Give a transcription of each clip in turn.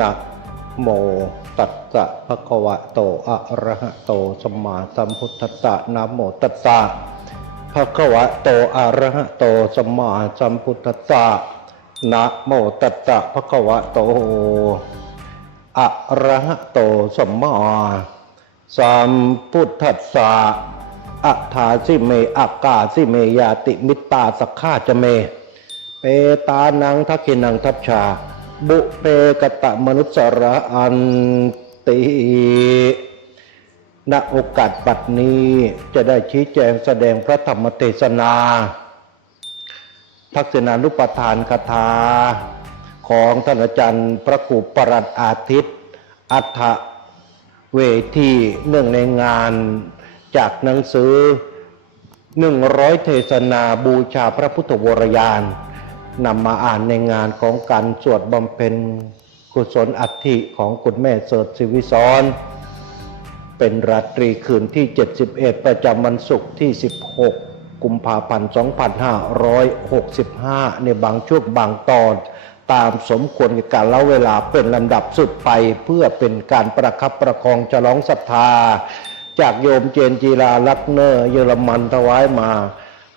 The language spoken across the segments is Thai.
นะโมตัสสะภะคะวะโตอะระหะโตสัมมาสัมพุทธัสสะนะโมตัสสะภะคะวะโตอะระหะโตสัมมาสัมพุทธัสสะนะโมตัสสะภะคะวะโตอะระหะโตสัมมาสัมพุทธัสสะอัฏฐาสิเมอากาสิเมยาติมิตตาสักขาจะเม เปตานังทักขินังทัพชา บุเพกตะมนุสระอันติณโอกาสปัดนี้จะได้ชี้แจงแสดงพระธรรมเทศนา ทักษณานุปทานคาถา ของท่านอาจารย์พระครูปรัตอาทิตย์ อัฏฐเวทีเนื่องในงานจากหนังสือ 100 เทศนาบูชาพระพุทธวรยาน นำมาอ่านในงานของการสวดบำเพ็ญกุศลอัฐิของคุณแม่เสิร์ชศิวิสรเป็นราตรีคืนที่ 71 ประจำวันศุกร์ที่ 16 กุมภาพันธ์ 2565 ในบางช่วงบางตอนตามสมควรกับการเล่าเวลาเป็นลำดับสุดไปเพื่อเป็นการประคับประคองฉลองศรัทธา จากโยมเจนจีราลักเนอร์เยอรมันถวายมา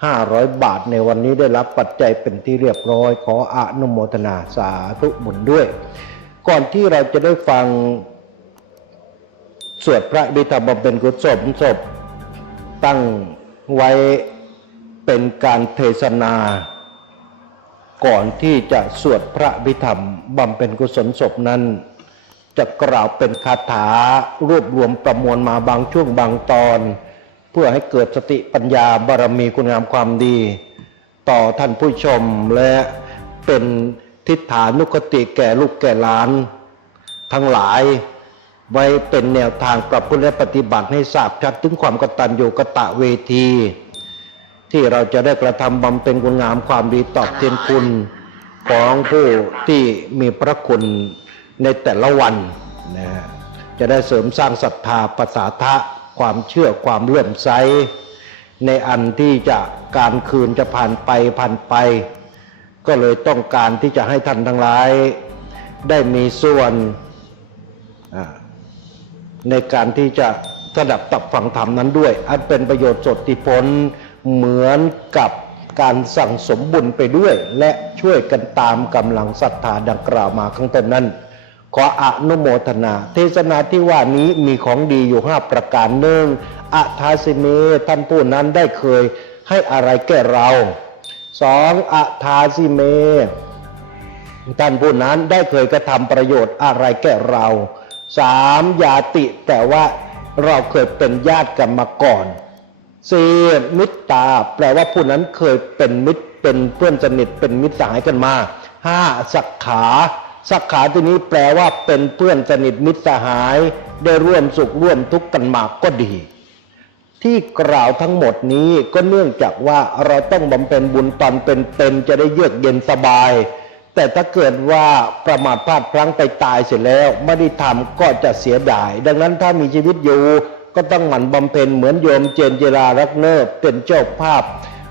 500 บาทในวันนี้ได้รับปัจจัยเป็นที่เรียบร้อย ขออนุโมทนาสาธุบุญด้วย ก่อนที่เราจะได้ฟัง สวดพระบิธรรมเพ็ญกุศลศพ ตั้งไว้เป็นการเทศนา ก่อนที่จะสวดพระบิธรรมบำเพ็ญกุศลศพนั้น จะกล่าวเป็นคาถารวบรวมประมวลมาบางช่วงบางตอน พื่อให้เกิดสติปัญญาบารมีคุณงามความดี ต่อท่านผู้ชมและเป็นทิฏฐานุคติแก่ลูกแก่หลาน ทั้งหลาย ไว้เป็นแนวทางประพฤติและปฏิบัติให้ทราบชัดถึงความกตัญญูกตะเวที ที่เราจะได้กระทำบำเพ็ญคุณงามความดีตอบเทียนคุณของผู้ที่มีพระคุณในแต่ละวันนะฮะจะได้เสริมสร้างศรัทธาภาษาทะ ความเชื่อความเลื่อมใสในอันที่จะการคืนจะผ่านไปผ่านไป ก็เลยต้องการที่จะให้ท่านทั้งหลาย ได้มีส่วนในการที่จะสดับตับฟังธรรมนั้นด้วย อันเป็นประโยชน์สดที่ผลเหมือนกับการสั่งสมบุญไปด้วย และช่วยกันตามกำลังศรัทธาดังกล่าวมาข้างต้นนั้น ขออนุโมทนา เทศนาที่ว่านี้มีของดีอยู่ห้าประการหนึ่งอัทาสิเมท่านผู้นั้นได้เคยให้อะไรแก่เราสองอัทาสิเมท่านผู้นั้นได้เคยกระทำประโยชน์อะไรแก่เราสามยาติแต่ว่าเราเคยเป็นญาติกันมาก่อนสี่มิตรตา แปลว่าผู้นั้นเคยเป็นมิตรเป็นเพื่อนสนิทเป็นมิตรสหายกันมาห้าสักขา สักขาที่นี้แปลว่าเป็นเพื่อนสนิทมิตรสหาย ได้ร่วมสุขร่วมทุกข์กันมาก็ดี ที่กล่าวทั้งหมดนี้ก็เนื่องจากว่าเราต้องบำเพ็ญบุญตอนเป็นๆจะได้เยือกเย็นสบาย แต่ถ้าเกิดว่าประมาทพลาดพลั้งไปตายเสร็จแล้วไม่ได้ทำก็จะเสียดาย ดังนั้นถ้ามีชีวิตอยู่ก็ต้องหมั่นบำเพ็ญเหมือนโยมเจนเจรารักเนอร์เป็นเจ้าภาพ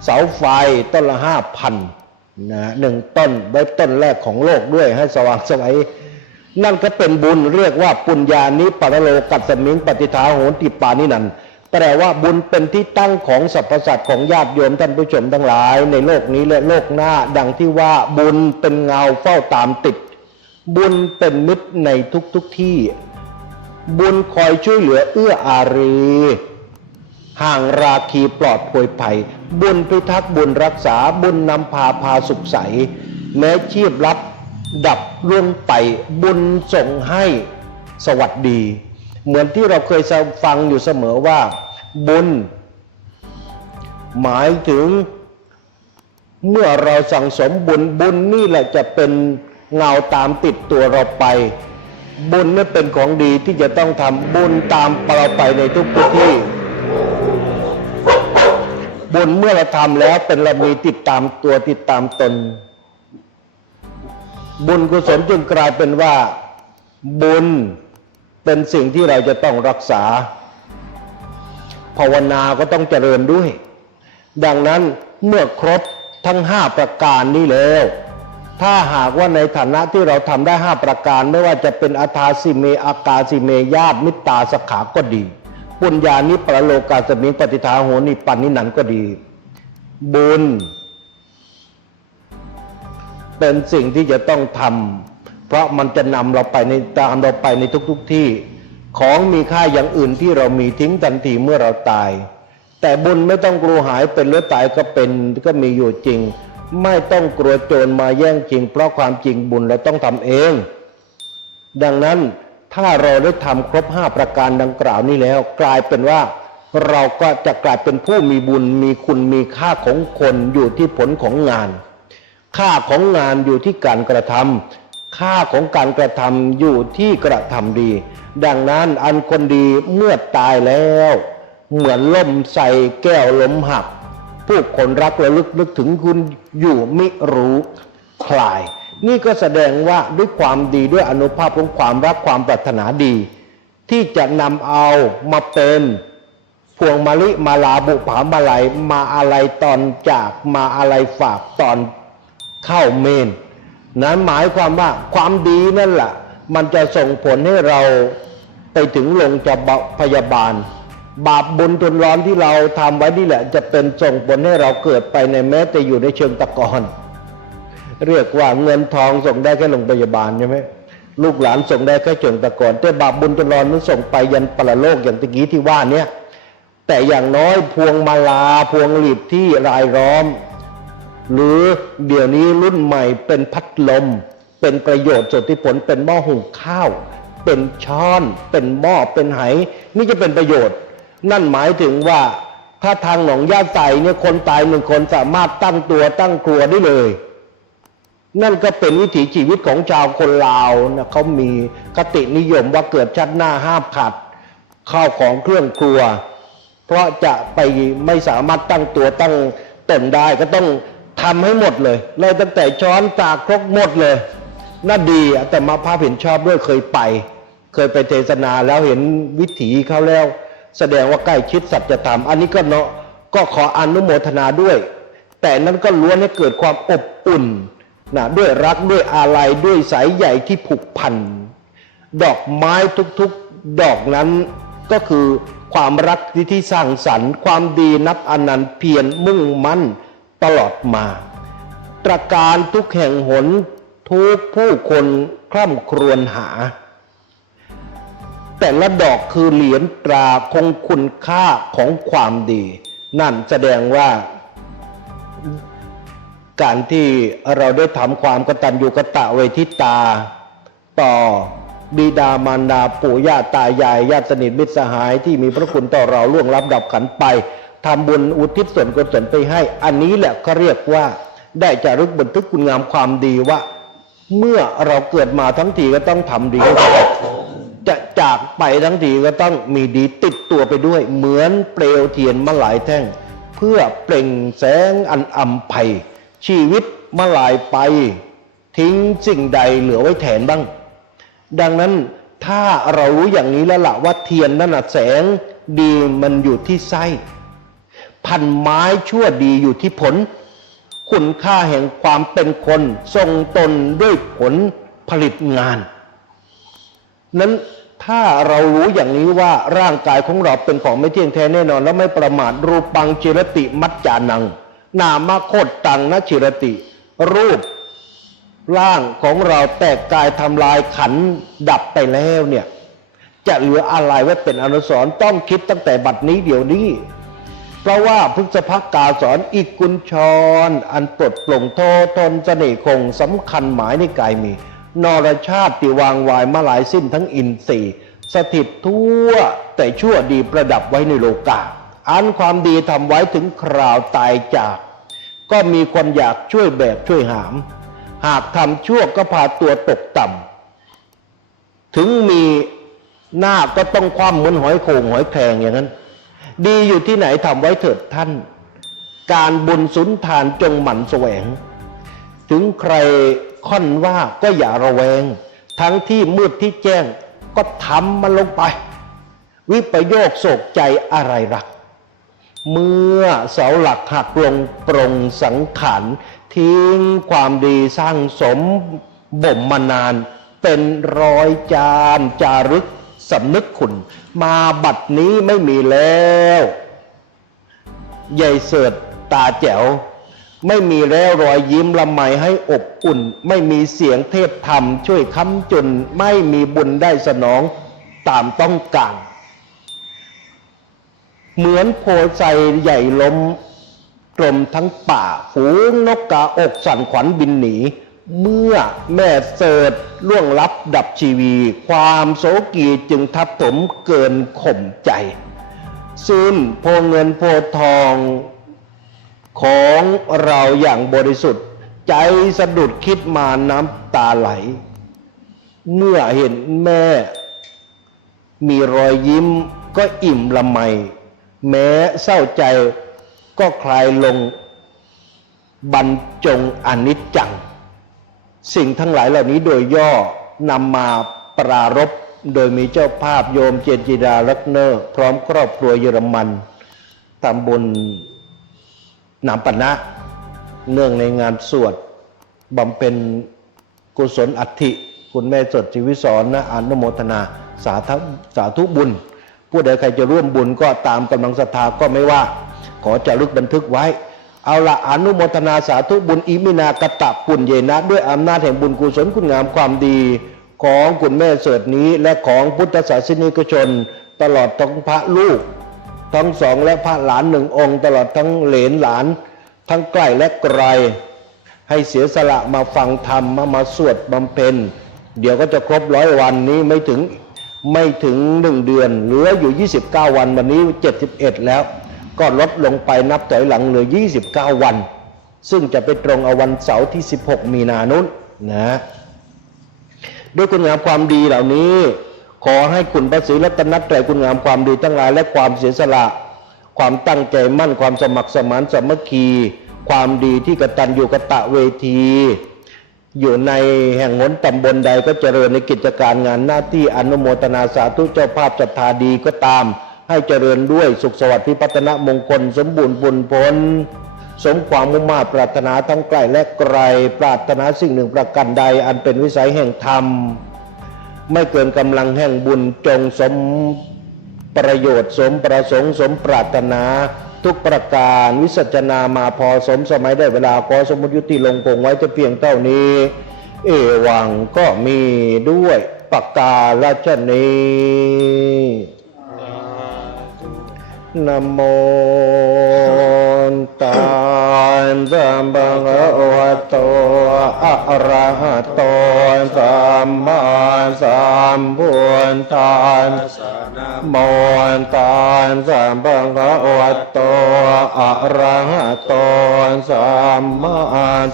เสาไฟต้นละห้าพัน นะหนึ่งต้นไว้ต้นแรกของโลกด้วยให้สว่างไสวัยนั่นก็เป็นบุญเรียกว่าปุญญานิปรโลกัสมิงปฏิทาโหนติปานินันแปลว่าบุญเป็นที่ตั้งของสรรพสัตว์ของญาติโยมท่านผู้ชมทั้งหลาย ในโลกนี้และโลกหน้า ดังที่ว่าบุญเป็นเงาเฝ้าตามติด บุญเป็นมิตรในทุกๆทที่ บุญคอยช่วยเหลือเอื้ออารี ห่างราคีปลอดโพยภัย บุญพิทักษ์บุญรักษาบุญนำพาพาสุขใสแม้ชีพรับดับล่วงไปบุญส่งให้สวัสดี เหมือนที่เราเคยฟังอยู่เสมอว่า บุญ หมายถึง เมื่อเราสั่งสมบุญบุญนี่แหละจะเป็นเงาตามติดตัวเราไป บุญนี่เป็นของดีที่จะต้องทำบุญตามเราไปในทุกทุกที่ บุญเมื่อเราทำแล้วเป็นระมีติดตามตัวติดตามตน บุญกุศลจึงกลายเป็นว่า บุญเป็นสิ่งที่เราจะต้องรักษา ภาวนาก็ต้องเจริญด้วย ดังนั้นเมื่อครบทั้งห้าประการนี้แล้ว ถ้าหากว่าในฐานะที่เราทำได้5ประการ ไม่ว่าจะเป็นอาทาสิเม อากาสิเมญาติมิตตาสขาก็ดี ปุญญานิปรโลกาสมิงปฏิทาโหนิปันนินันก็ดี บุญ เป็นสิ่งที่จะต้องทำเพราะมันจะนำเราไปในตามเราไปในทุกๆทที่ของมีค่าอย่างอื่นที่เรามีทิ้งทันทีเมื่อเราตาย แต่บุญไม่ต้องกลัวหายเป็นหรือตายก็เป็นก็มีอยู่จริง ไม่ต้องกลัวโจรมาแย่งจริง เพราะความจริงบุญเราต้องทำเอง ดังนั้น ถ้าเราได้ทำครบห้าประการดังกล่าวนี้แล้ว กลายเป็นว่าเราก็จะกลายเป็นผู้มีบุญมีคุณมีค่าของคนอยู่ที่ผลของงาน ค่าของงานอยู่ที่การกระทำค่าของการกระทำอยู่ที่กระทำดี ดังนั้นอันคนดีเมื่อตายแล้ว เหมือนล่มใส่แก้วล้มหัก ผู้คนรักระลึกนึกถึงคุณอยู่มิรู้คลาย นี่ก็แสดงว่าด้วยความดีด้วยอนุภาพของความรักความปรารถนาดี ที่จะนำเอามาเป็นพวงมะลิมาลาบุผามาลัยมาอะไรตอนจากมาอะไรฝากตอนเข้าเมน นั้นหมายความว่าความดีนั่นแหละมันจะส่งผลให้เราไปถึงลงจะพยาบาล บาปบุญทนร้อนที่เราทำไว้นี่แหละ จะเป็นส่งผลให้เราเกิดไปในแม้แต่อยู่ในเชิงตะกอน เรียกว่าเงินทองส่งได้แค่โรงพยาบาลใช่ไหมลูกหลานส่งได้แค่เชิงตะกอนแต่บาปบุญทนรอนนั้นส่งไปยันปรโลกอย่างตะกี้ที่ว่าเนี้ยแต่อย่างน้อยพวงมาลาพวงหลีดที่รายล้อม หรือเดี๋ยวนี้รุ่นใหม่เป็นพัดลม เป็นประโยชน์สุทธิผลเป็นหม้อหุงข้าว เป็นช้อน เป็นหม้อเป็นไหนี่จะเป็นประโยชน์ นั่นหมายถึงว่าถ้าทางหนองย่าใสเนี่ยคนตายหนึ่งคนสามารถตั้งตัวตั้งครัวได้เลย นั่นก็เป็นวิถีชีวิตของชาวคนลาวนะเขามีคตินิยมว่าเกิดชาติหน้าห้ามขัดข้าวของเครื่องครัว เพราะจะไปไม่สามารถตั้งตัวตั้งตนได้ก็ต้องทำให้หมดเลยเลยตั้งแต่ช้อนตากครกหมดเลยน่าดีแต่มาภาพเห็นชอบด้วยเคยไป เคยไปเทศนาแล้วเห็นวิถีเขาแล้ว แสดงว่าใกล้ชิดสัจธรรม อันนี้ก็เนาะก็ขออนุโมทนาด้วย แต่นั้นก็ล้วนให้เกิดความอบอุ่น นะด้วยรักด้วยอาลัยด้วยสายใหญ่ที่ผูกพัน ดอกไม้ทุกๆดอกนั้นก็คือความรักที่ที่สร้างสรรค์ ความดีนับอนันต์เพียรมุ่งมั่นตลอดมา ตระการทุกแห่งหนทุกผู้คนคร่ำครวญหา แต่ละดอกคือเหรียญตราคงคุณค่าของความดี นั่นแสดงว่า การที่เราได้ทำความกตัญญูกตะเวทิตา ต่อบิดามารดาปู่ย่าตายายญาติสนิทมิตรสหายที่มีพระคุณต่อเราล่วงลับดับขันไปทำบุญอุทิศส่วนกุศลไปให้ อันนี้แหละเขาเรียกว่าได้จารึกบันทึกคุณงามความดีว่า เมื่อเราเกิดมาทั้งทีก็ต้องทำดี จะจากไปทั้งทีก็ต้องมีดีติดตัวไปด้วย เหมือนเปลวเทียนมาหลายแท่ง เพื่อเปล่งแสงอันอำไพ ชีวิตมาหลายไป ทิ้งสิ่งใดเหลือไว้แทนบ้าง ดังนั้นถ้าเรารู้อย่างนี้แล้วละว่าเทียนนั่นแสงดีมันอยู่ที่ไส้พันไม้ชั่วดีอยู่ที่ผล คุณค่าแห่งความเป็นคนทรงตนด้วยผลผลิตงาน นั้นถ้าเรารู้อย่างนี้ว่าร่างกายของเราเป็นของไม่เที่ยงแท้แน่นอน และไม่ประมาทรูปังเจรติมัจจานัง นามโคตตังนจิรติ รูปร่างของเราแตกกายทำลายขันดับไปแล้วเนี่ย จะเหลืออะไรไว้เป็นอนุสรณ์ต้องคิดตั้งแต่บัดนี้เดี๋ยวนี้ เพราะว่าพุทธพักาสอนอีกกุญชร อันปลดปลงโททนเสน่คงสำคัญหมายในกายมี นรชาติที่วางวายมาหลายสิ้นทั้งอินทรีย์สถิตทั่วแต่ชั่วดีประดับไว้ในโลกาอันความดีทำไว้ถึงคราวตายจาก ก็มีคนอยากช่วยแบกช่วยหาม หากทำชั่วก็พาตัวตกต่ำถึงมีหน้าก็ต้องคว่ำเหมือนหอยโข่งหอยแครงอย่างนั้น ดีอยู่ที่ไหนทำไว้เถิดท่าน การบุญสุนทานจงหมั่นแสวง ถึงใครค่อนว่าก็อย่าระแวง ทั้งที่มืดที่แจ้งก็ทำมันลงไป วิปโยคโศกใจอะไรรัก เมื่อเสาหลักหักลงปรงสังขารทิ้งความดีสร้างสมบ่มมานาน เป็นรอยจานจารึกสำนึกคุณ มาบัดนี้ไม่มีแล้วใหญ่เสิร์ตตาแจ๋ว ไม่มีแล้วรอยยิ้มละไมให้อบอุ่น ไม่มีเสียงเทพธรรมช่วยค้ำจุน ไม่มีบุญได้สนองตามต้องการ เหมือนโพไซใหญ่ล้มกลมทั้งป่าฝูงนกกาอกสั่นขวัญบินหนี เมื่อแม่เสิร์ตล่วงลับดับชีวี ความโศกีจึงทับถมเกินข่มใจซึ่งโพเงินโพทองของเราอย่างบริสุทธิ์ ใจสะดุดคิดมาน้ำตาไหล เมื่อเห็นแม่ มีรอยยิ้มก็อิ่มละไม แม้เศร้าใจก็คลายลงบรรจงอนิจจัง สิ่งทั้งหลายเหล่านี้โดยย่อนำมาปรารบโดยมีเจ้าภาพโยมเจนจิดาลักเนอร์ พร้อมครอบครัวเยอรมันตำบลนามปณะเนื่องในงานสวดบำเพ็ญกุศลอัฐิ คุณแม่สดชีวิสอนนะอนุโมทนาสาธุสาธุบุญ ผู้ใดใครจะร่วมบุญก็ตามกำลังศรัทธาก็ไม่ว่า ขอจะลึกบันทึกไว้ เอาละอนุโมทนาสาธุบุญอิมินากตะปุญเยนะ ด้วยอำนาจแห่งบุญกุศลคุณงามความดีของคุณแม่เสดนี้และของพุทธศาสนิกชน ตลอดทั้งพระลูก ทั้งสองและพระหลานหนึ่งองค์ ตลอดทั้งเหลนหลาน ทั้งใกล้และไกล ให้เสียสละมาฟังธรรมมามาสวดบำเพ็ญเดี๋ยวก็จะครบร้อยวันนี้ไม่ถึง ไม่ถึงหนึ่งเดือนเหลืออยู่ 29 วันวันนี้ 71 แล้ว ก็ลดลงไปนับถอยหลังเหลือ 29 วัน ซึ่งจะไปตรงเอาวันเสาร์ที่ 16 มีนานุนนะด้วยคุณงามความดีเหล่านี้ ขอให้คุณพระศรีรัตนตรัยคุณงามความดีทั้งหลายและความเสียสละ ความตั้งใจมั่นความสมัครสมานสมัคคี ความดีที่กตัญญูกะตะเวที อยู่ในแห่งหนตำบลใดก็เจริญในกิจการงานหน้าที่อนุโมทนาสาธุเจ้าภาพศรัทธาดีก็ตาม ให้เจริญด้วยสุขสวัสดิ์พิพัฒนมงคล สมบูรณ์บุญผล สมความมุ่งมา่ปรารถนาทั้งใกล้และไกล ปรารถนาสิ่งหนึ่งประการใด อันเป็นวิสัยแห่งธรรม ไม่เกินกำลังแห่งบุญจงสมประโยชน์สมประสงค์สมปรารถนา ทุกประการวิสัชนามาพอสมสมัยได้เวลาขอสมมุติยุติลงคงไว้จะเพียงเท่านี้ เอวังก็มีด้วยปากกาลชนี นะโมตัสสะภะคะวะโตอะระหะโตสัมมาสัมพุทธัสสะนะโมตัสสะภะคะวะโตอะระหะโตสัมมา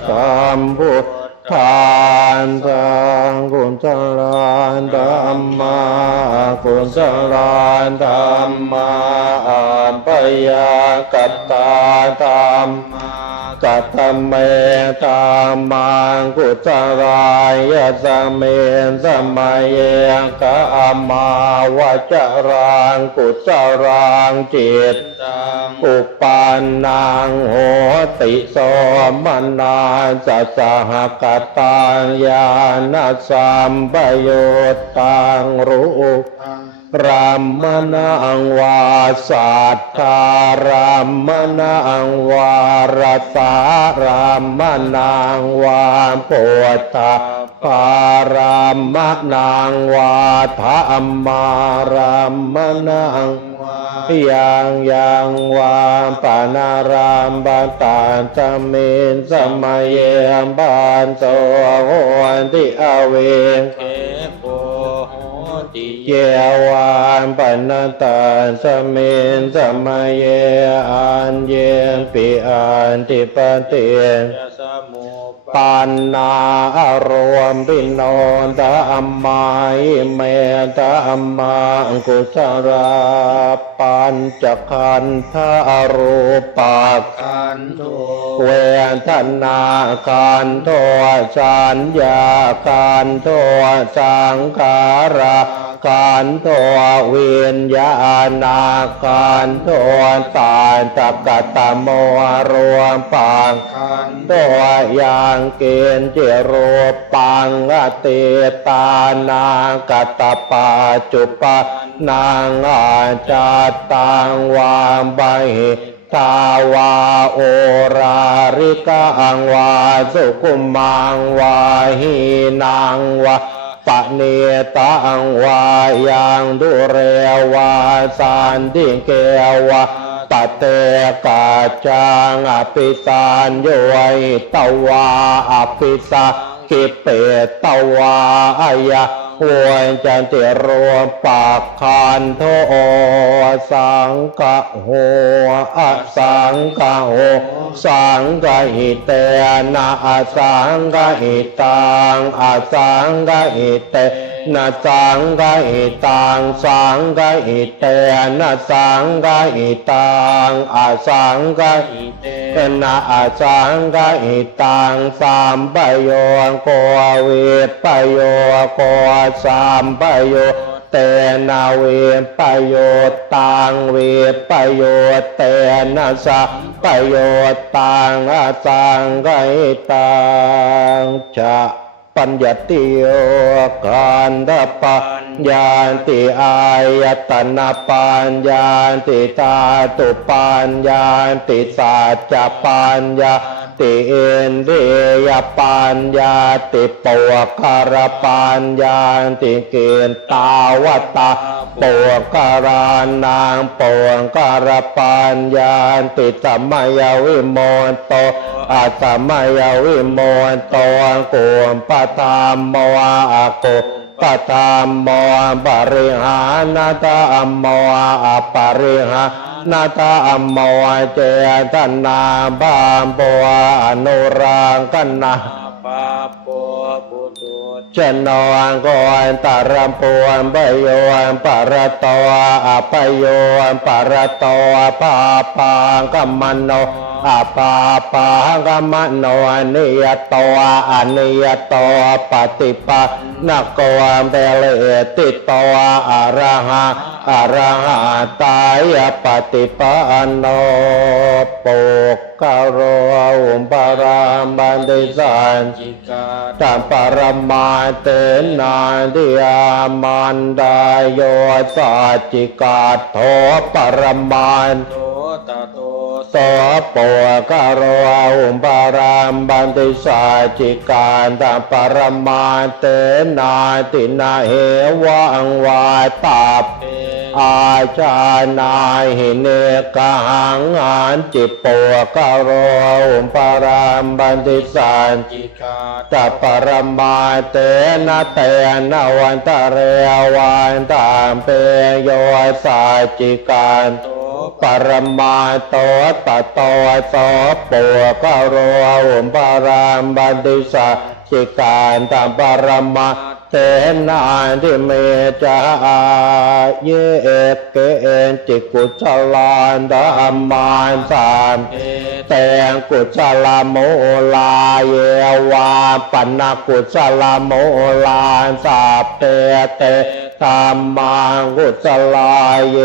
สัมพุทธ ทานสังคุศลานธรรมะคุศลานธรรมะอัปยากตาธรรมะ กัตเมตามังกุจรายะสเมสมัยกะมาวจรังกุจรังจิตอุปานังโหติสมนาจะสหกตายานัสสัมปโยตังรู พรามนังวาสัทธารามนังวารตารามนังวาโพธาปารามนังวาธรรมารามนังยังยังวาปานารามบาตาจเมนสมัยมบานโสโหติอเวงเขโติเยวานปันนตาสเมนสมัยเยอันเยปิอันติปเตยะสมุปปันนาอารมปิโนตอัมมาอิเมตอัมมากุสราปัญจขันธารูปักขันโทเวทนาการโทสัญญาการโทสังขาระ การโทเวียนญาณาการโทตานตะกะตะโมรวมปังตัวอย่างเกณฑ์เจโรปังอเตตานากตปาจุปะนางอาจาตังวามใบทาวาโอราริกังวาสุกุมังวาหีนางวา ปะเนตังวายังดุเรวาสานดิเกวาตเตกาจังอภิสานโยยตวาอภิสาคิเปตวาอายะ ควรจันติรวมปากคันโทสังกะโหอสังกะโหสังกะหิเตนะอสังกะหิตังอสังกะหิเต นะสังกะอิตังสังกะอิเตนะสังกะอิตังอาสังกะอิเตนะอาสังกะอิตังสามปโยโกเวปโยโกสามปโยเตนะเวปโยตังเวปโยเตนะสัพปโยตังอาสังกะอิตังจะ ปัญญติโยกันตปัญญาติอายตนะปัญญาติตาตุปัญญาติสัจจปัญญา ติเอนเดียปัญญาติปวคารปัญญาติเกณตาวตาปวการานางปวการปัญญาติสมมยวิโมตโตอาตมายวิโมนโตกุมปตามโมอากุปตามโมปริหานาตามโมอปริหา นาตาอัมโมเจตนาบามโปอนุรังกันนาปาปโปปุตุชนวันกอนตารมปวนปโยนปารตโตอปโยนปารตโตปาปังกัมมโนอาปาปังกัมมโนอนิยตโตอนิยตโตปฏิปัน นักกวนเปเลติโตอะระหะอะระหะตายปฏิปันโนปุกกโรอุปารามบันติสันตัมปรมาเตนาดิยามันดายโยสัจจิกาโทปรมาณโตตโต โสปวกโรอุปรามบันติสัจจิการตัปรมาเตนาตินาเหวังวายตาปอาจานาหิเนกหังอันจิปวกโรอุปรามบันติสัจจิกาตัปรมาเตนะเตนะวันตะเรวันตามเปโยสัจจิการโต ปรมาโตตะโตโสปุกโรอุมปรามบันติสาจิการตามปรมาเตนะทิเมจาเยเกเอนจิกุจลานดามมานสามเตแตงกุศลาโมลาเยวาปนกุศลาโมลาสัพเตเต ธรรมังกุศลาเย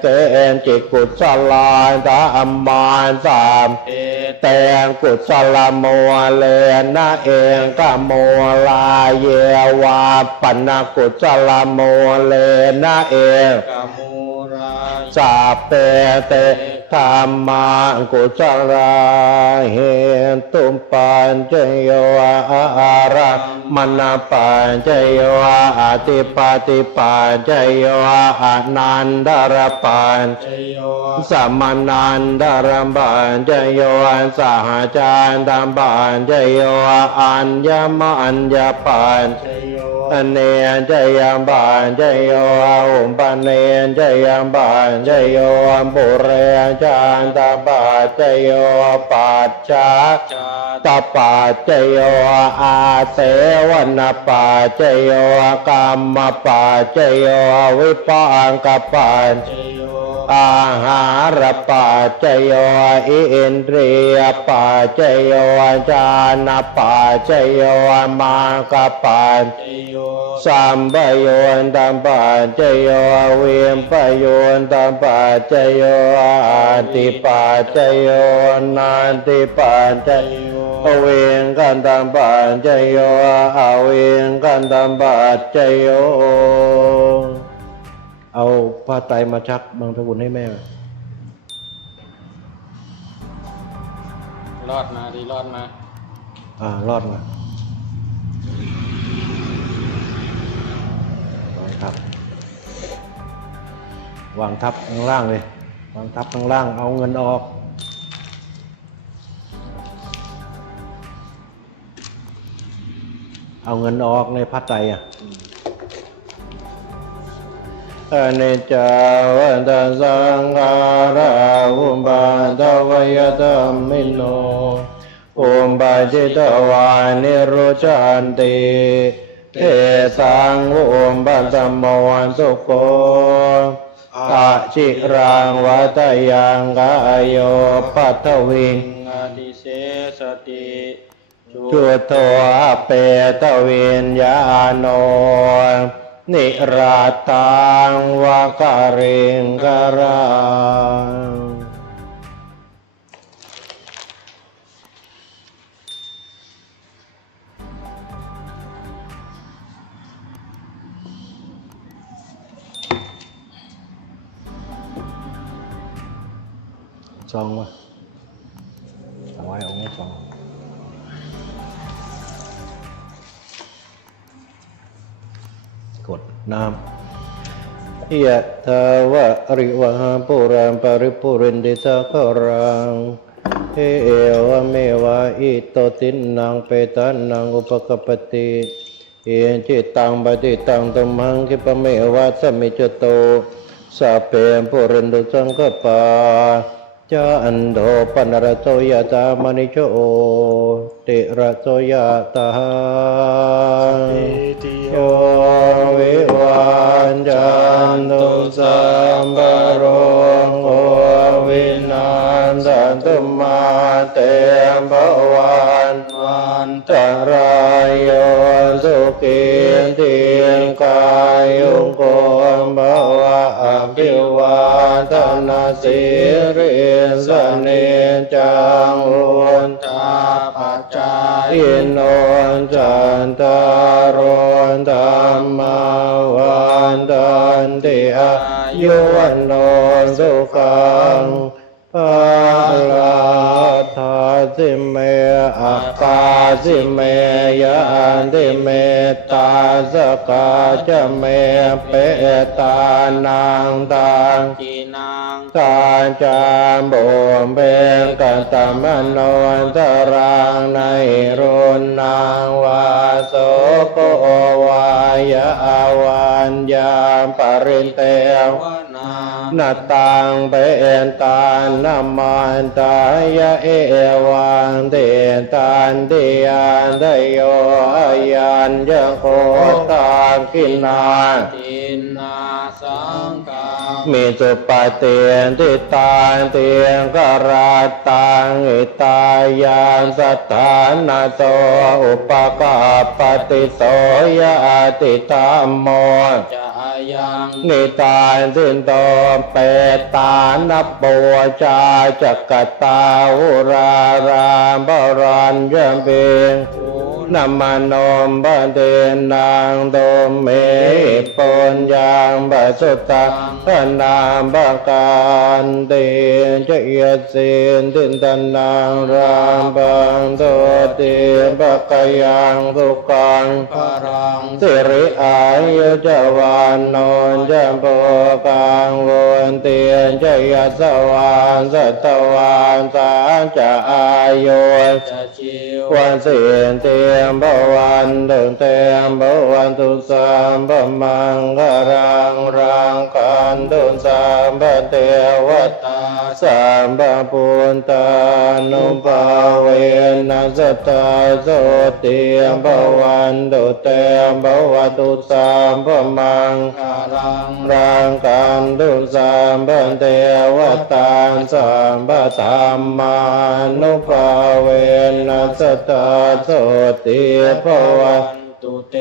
เกนจิกุศลาธรรมาสามเตแตงกุศลโมเลนะเองกโมลาเยวาปนกุศลโมเลนะเองกามูราสัพเพเต ธรรมากุจราเหตุปัญจโยอาระมณปัญจโยอาติปาติปัญจโยอานันดารปัญชโยสัมมานันดารปัญจโยสหจารตัมปัญจโยอัญญมัญญปัญชโย อเนนจยังบานจโยอุปเนนจยังบานจโยปุเรจานตาบาจโยปัจจาจาตาปาจโยอาเสวนปาจโยกรรมปาจโยวิปังกปาชโย อาหารปัจจโยอินทรียปัจจโยจานปัจจโยมาคปัจจโยสัมปโยนตัมปัจจโยเวียมปโยนตัมปัจจโยอาติปัจจโยนันติปัจจโยเวียงกันตัมปัจจโยอเวียงกันตัมปัจจโย เอาผ้าไตรมาชักบางสกุลให้แม่ รอดมาดีรอดมา อ่า รอดมาวางทับ วางทับข้างล่างเลย วางทับข้างล่าง เอาเงินออก เอาเงินออกในพัดไตรอะ อนิจจาวัฏสังขาราอุปาทวยธรรมิโนอุมบาจิตวานิโรจันติเทสังอุมบัตมมวันสุโคอาชิรังวัตยังกายโยปัทวิงอาทิเสสติจุตโตเปตวิญญาโน นิราตังวะกะเริงกะรังซองวะเอาไว้เอาไว้ซอง น้ำยะทาวะริวหาปุราปริปุเรนติสาคารังเอเอวะเมวะอิโตตินังเปตานังอุปกปปติเอจิตังปฏิตังตุมังคิปเมวะสมมิจโตสัพเพปุเรนตุสังกปาจาอันโดปนรโสยะตามณิโชติระโสยะตาโยโยวิวัน จันตุสัมปโรโอวินันตันตุมาเตมภวันวันตรายโยสุขีติกายยุโกมภวะอภิวาทนาสิริสเนจังอุนทาปัจจายโนจันตารนธรรมาวันตั นติอายุวันโนสุขังภาลาทาสิเมอัคาสิเมยันติเมตาสกาจะเมเปตานังตังจิน ตาจามบุมเป็นกันตมโนนตรังในรุนนางวาโสโกวายะอาวันยามปรินเตววนานาตังเป็นตานนามันตายะเอวังเตตันติยันทโยอายัญญโคตากินาตินนาสังกา มีสุปฏิยนติตาเตียงกราตังอิตายานสถานาโตอุปกาปฏิโสยะติตามโมจะยังนิตานสินโตเปตานับปัวจาจักกตาหุรา รามบรัญญเบงโอ นามานมบันเดนางโดมเมปุญญาบัสุตตังพนามบาการเตจะเยสินตินตนางรามบังโตเตบกยังทุกังพรังสิริอายุจวานนนจัมโปกังวนเตียนจะยสวานสัตวานสาจะอายุ ววันเสียนเตียมบวันตุเตียมบวันตุสามบมังคารังรังกันตุสามบเทวตาสามบปุนตานุภาเวนัสตาโสเตียมบวันตุเตียมบวันตุสามบมังคารังรังกันตุสามบเทวตาสามบธรรมานุภาเวนัสตาโสติภวันตุเต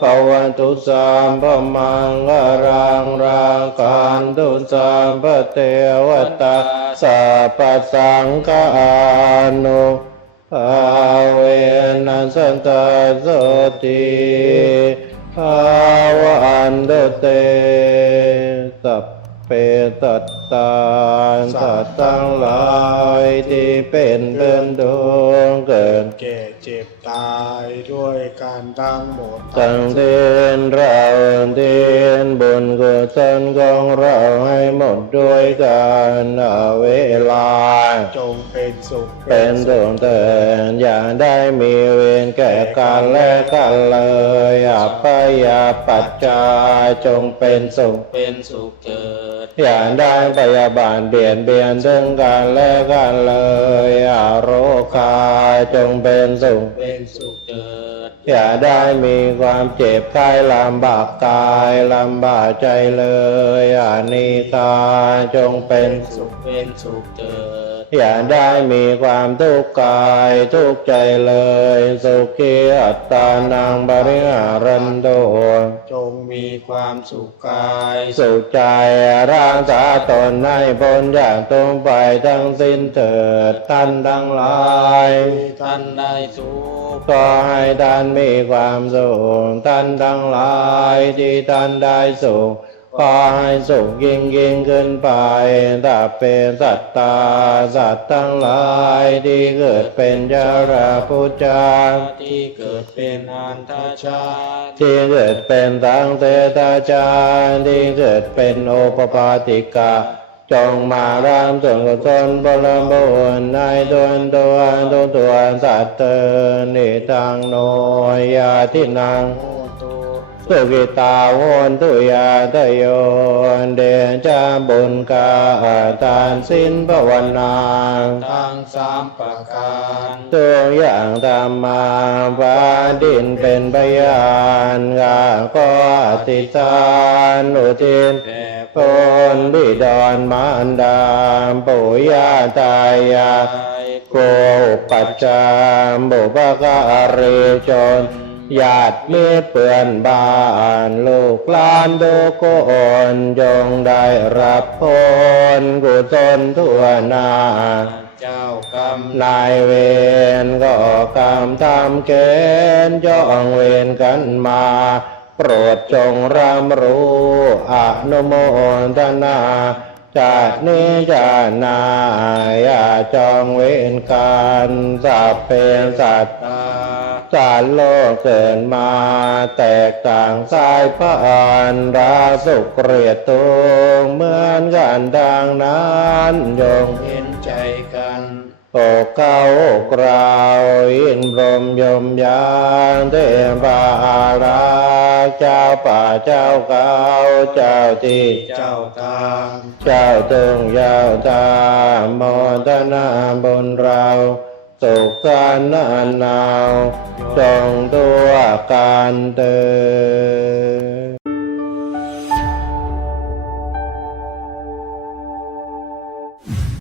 ภวันตุสามพมังคารังรังกันตุสามพเทวตาสัพสังฆานุภาเวนัสันตาโสติภาวันตุเตสัพ เปตัตตาสัตว์ทั้งหลายที่เป็นเพื่อนดวงเกิดแก่เจ็บตายด้วยการทั้งหมดตั้งเทียนเราเทียนบุญกุศลของเราให้หมดด้วยกันเอาเวลา จงเป็นสุขเป็นดวงเตือนอย่าได้มีเวรแก่กันและกันเลยอัปยาปัจจาจงเป็นสุขเป็นสุขเกิด อย่าได้พยาบาลเบียดเบียนซึ่งกันและกันเลยอาโรคาจงเป็นสุขเป็นสุขเกิดอย่าได้มีความเจ็บไข้ลำบากกายลำบากใจเลยอานิคาจงเป็นสุขเป็นสุขเถิด อย่าได้มีความทุกข์กายทุกข์ใจเลย สุขีอัตตานังบริหารันโดจงมีมีความสุขกาย สุขใจร่างสาตนให้พ้นจากทุกข์ไปทั้งสิ้นเถิดท่านทั้งหลายท่านได้สุขขอให้ท่านมีความสุขท่านทั้งหลายที่ท่านได้สุข ขอให้สุขยิ่งยิ่งขึ้นไปถ้าเป็นสัตตาสัตว์ทั้งหลายที่เกิดเป็นเจ้าราพุทธาที่เกิดเป็นอันทชาที่เกิดเป็นทังเตตาจาร์ที่เกิดเป็นโอปปาติกาจงมารามส่วนกุศลบรมบุญในตัวตัวตัวตัวสัตว์เตนิทังโนยาทินัง สุกิตาโวนตุยาตโยเดชะบุญกาทานสินภาวนาทั้งสามประการตัวอย่างธรรมาบาดินเป็นพยานกาก็อธิษฐานอุทิศแผ่พลบิดอนมารดาปุยาตายายไปโกปัจจามบุปการีจน ญาติมิตรเพื่อนบ้านลูกหลานทุกคนจงได้รับผลกุศลทั่วหน้าเจ้ากรรมนายเวรก็กรรมทำเกณฑ์ย่องเวรกันมา โปรดจงรำรู้อนุโมทนา จากนี้จะนาอย่าจองเวรกันสัพเป็นสัตว์ตาสารโลกเกิดมา แตกต่างสายพานราสุขเกียดตงเหมือนกันดังนั้นยงเห็นใจกัน โอเก้าอกราวอินพรมยมยานเทพาอารักษ์เจ้าป่าเจ้าเขาเจ้าที่เจ้าทางเจ้าตึงยาวตามโมทนาบนเราสุขสันต์นานาวจงตัวการเตือน